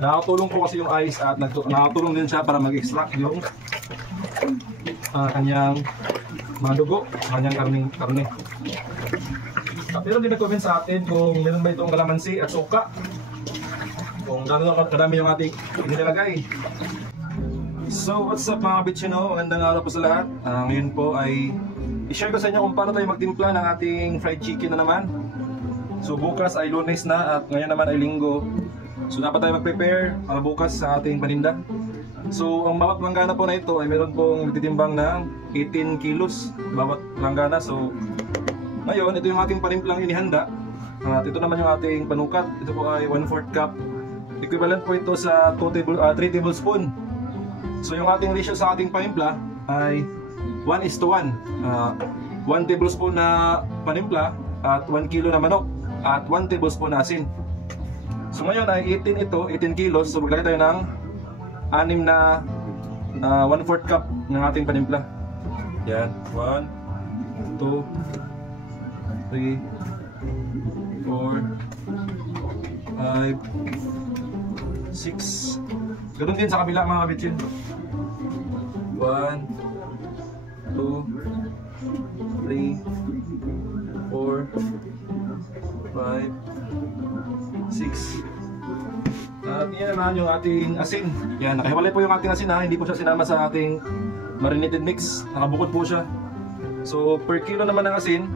Nakatulong po kasi yung ice at nakatulong din siya para mag-extract yung kanyang mga dugo, kanyang karne. Pero din nag-comment sa atin kung meron ba itong kalamansi at suka. Kung kadami yung ating inilagay. So what's up mga bitchino, magandang araw po sa lahat. Ngayon po ay i-share ko sa inyo kung paano tayo magtimpla ng ating fried chicken na naman. So bukas ay Lunes na at ngayon naman ay Linggo. So dapat tayo mag-prepare para bukas sa ating paninda. So ang bawat langgana po na ito ay meron pong nagtitimbang ng 18 kilos bawat langgana. So ngayon ito yung ating panimplang inihanda. At ito naman yung ating panukat. Ito po ay 1/4 cup. Equivalent po ito sa 3 tablespoon. So yung ating ratio sa ating panimpla ay 1:1. 1 tablespoon na panimpla at 1 kilo na manok at 1 tablespoon na asin. So ngayon ay 18 kilos. So maglagay tayo ng 6 na 1/4 cup ng ating panimpla. Yan, 1, 2, 3, 4, 5, 6. Ganun din sa kabila mga kabitsin. 1, 2, 3, 4, 5, 6. At yan naman yung ating asin. Yan, nakahiwalay po yung ating asin ha. Hindi po siya sinama sa ating marinated mix. Nakabukod po siya. So per kilo naman ng asin,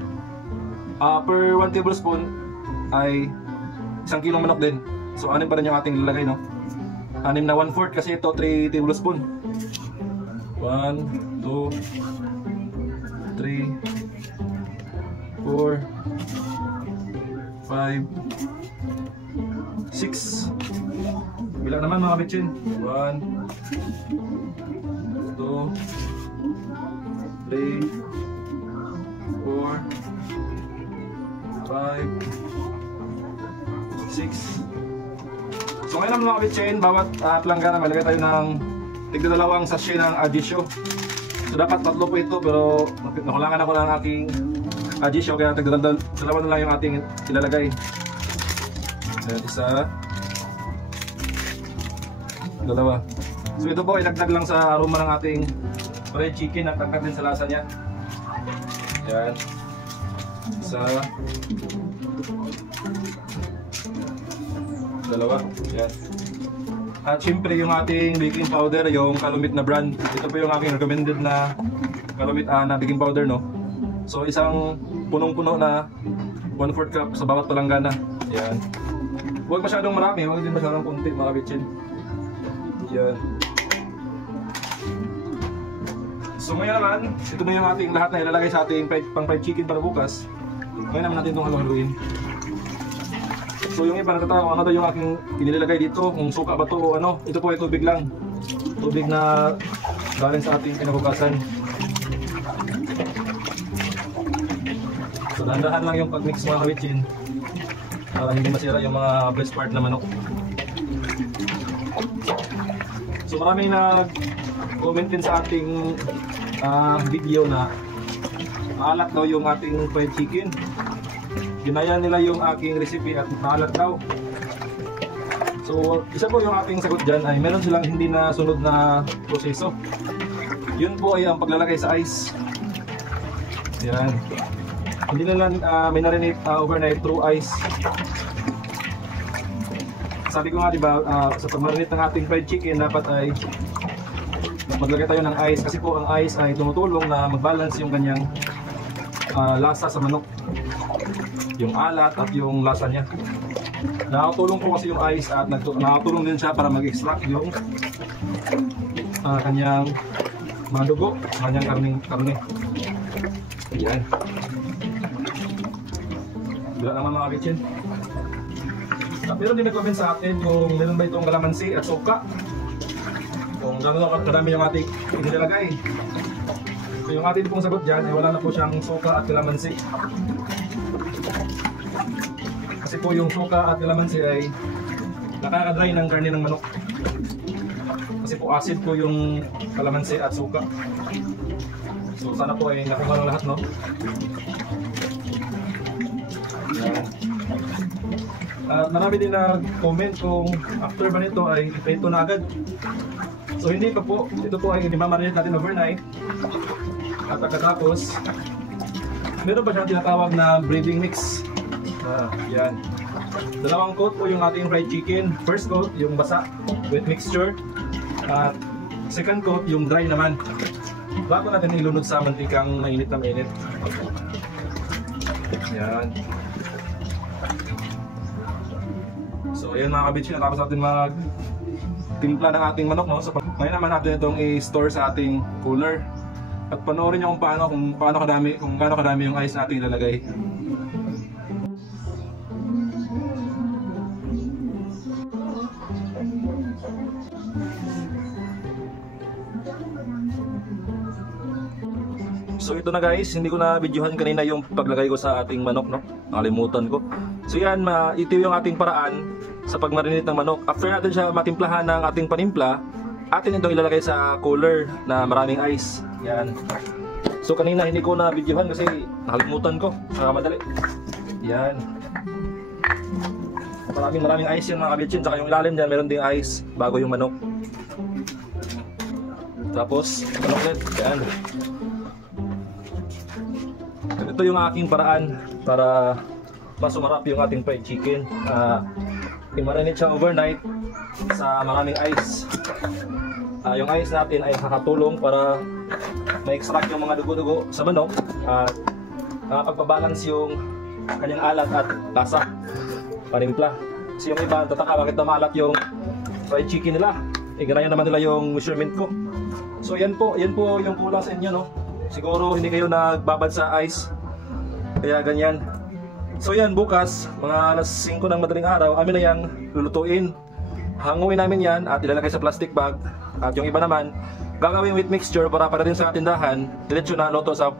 per 1 tablespoon ay 1 kilong manok din. So 6 pa rin yung ating lalagay, no? 6 na 1/4 kasi ito 3 tablespoon. 1, 2, 3, 4, 5, 6. Bilang naman mga bitchin. 1, 2, 3, 4, 5, 6. So ngayon mga bitchin, bawat planggana malagay tayo ng tigdadalawang sachet ng adisyo. So dapat 3 po ito pero nakulangan ako ng aking adisyo kaya tigdadalawa na lang yung ating ilalagay. Ayan, isa, dalawa. So ito po ay dagdag lang sa aroma ng ating fried chicken at dagdag din sa lasa niya. Ayan, isa, dalawa. Ayan. At syempre yung ating baking powder, yung Kalumit na brand. Ito po yung aking recommended na Kalumit na baking powder, no. So isang punong-puno na 1/4 cup sa bawat palanggana. Ayan. Huwag masyadong marami, huwag din masyadong kunti mga bitchin. Ayan. So ngayon naman, ito na yung ating lahat na ilalagay sa ating pang fried chicken para bukas. Ngayon naman natin itong halu-haluin. So yung iba nagtatawa, ano daw yung aking inilalagay dito, kung suka ba to o ano. Ito po ay tubig lang. Tubig na galing sa ating kinabukasan. So dahan-dahan lang yung pag-mix mga kabitsin para hindi masira yung mga breast part na manok. So maraming nag-comment din sa ating video na maalat daw yung ating fried chicken. Ginaya nila yung aking recipe at maalat daw. So isa po yung aking sagot dyan ay meron silang hindi na sunod na proseso. Yun po ay ang paglalagay sa ice. Yan. Hindi na lang marinate overnight through ice. Sabi ko nga diba, sa pag-marinate ng ating fried chicken dapat ay maglagay tayo ng ice kasi po ang ice ay tumutulong na mag-balance yung kanyang lasa sa manok. Yung alat at yung lasa niya. Nakatulong po kasi yung ice at nakatulong din siya para mag-extract yung kanyang mga dugo, kanyang karne. Ayan. Bila naman mga bitchin. Pero din nag-comment sa atin kung meron ba itong kalamansi at suka. Kung gano'n kadami yung ating inilagay. So yung ating pong sagot dyan ay wala na po siyang suka at kalamansi. Kasi po yung suka at kalamansi ay nakaka-dry ng karne ng manok. Kasi po acid po yung kalamansi at suka. So sana po ay nakuha ng lahat, no? Yan. At marami din nag-comment kung after ba nito ay iprito na agad. So hindi pa po, ito po ay i-marinate natin overnight. At pagkatapos, meron pa siyang tinatawag na breading mix. Yan. Dalawang coat po yung ating fried chicken. First coat, yung basa, wet mixture. At second coat, yung dry naman. Bago natin ilunod sa mantikang mainit na mainit. Yan. So ayan mga kabitsi, natapos natin mag-timpla ng ating manok. No? So, ngayon naman natin itong i-store sa ating cooler. At panoorin nyo kung paano kadami yung ice natin ilalagay. So ito na guys, hindi ko na videohan kanina yung paglagay ko sa ating manok, no? Nakalimutan ko. So yan, ito yung ating paraan sa pagmarinate ng manok. After natin siya matimplahan ng ating panimpla, atin itong ilalagay sa cooler na maraming ice. Yan. So kanina hindi ko na videohan kasi nakalimutan ko. Madali. Yan. Maraming ice yan mga kabitsin. Saka yung ilalim dyan, meron ding ice bago yung manok. Tapos, manok ulit. Yan. Ito yung aking paraan para mas sumarap yung ating fried chicken. I-marinate siya overnight sa maraming ice. Yung ice natin ay nakakatulong para ma-extract yung mga dugo-dugo sa manok at pagbabalance yung kanyang alat at lasa, panimpla. Kasi yung iba tataka bakit na maalat yung fried chicken nila. Ganyan naman nila yung measurement ko. So yan po yung kulang sa inyo, no? Siguro hindi kayo nagbabad sa ice, kaya ganyan. So yan, bukas mga alas 5 ng madaling araw, amin na yang lulutuin. Hanguin namin yan at ilalagay sa plastic bag. At yung iba naman, gagawin with mixture para rin sa tindahan, diretso na loto sa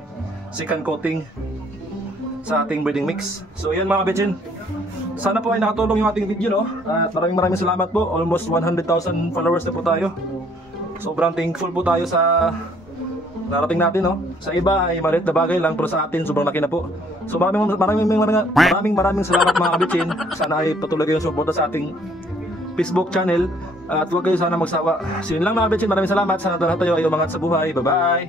second coating sa ating breading mix. So yan mga kabitsin, sana po ay nakatulong yung ating video, no? At maraming salamat po. Almost 100,000 followers na po tayo. Sobrang thankful po tayo sa narating natin, no? Sa iba ay maliit na bagay lang, pero sa atin sobrang laki na po. So maraming salamat mga kabitsin. Sana ay patuloy kayong suporta sa ating Facebook channel at huwag kayo sana magsawa. So yun lang mga kabitsin, maraming salamat. Sana lahat tayo ay umangat sa buhay. Bye bye.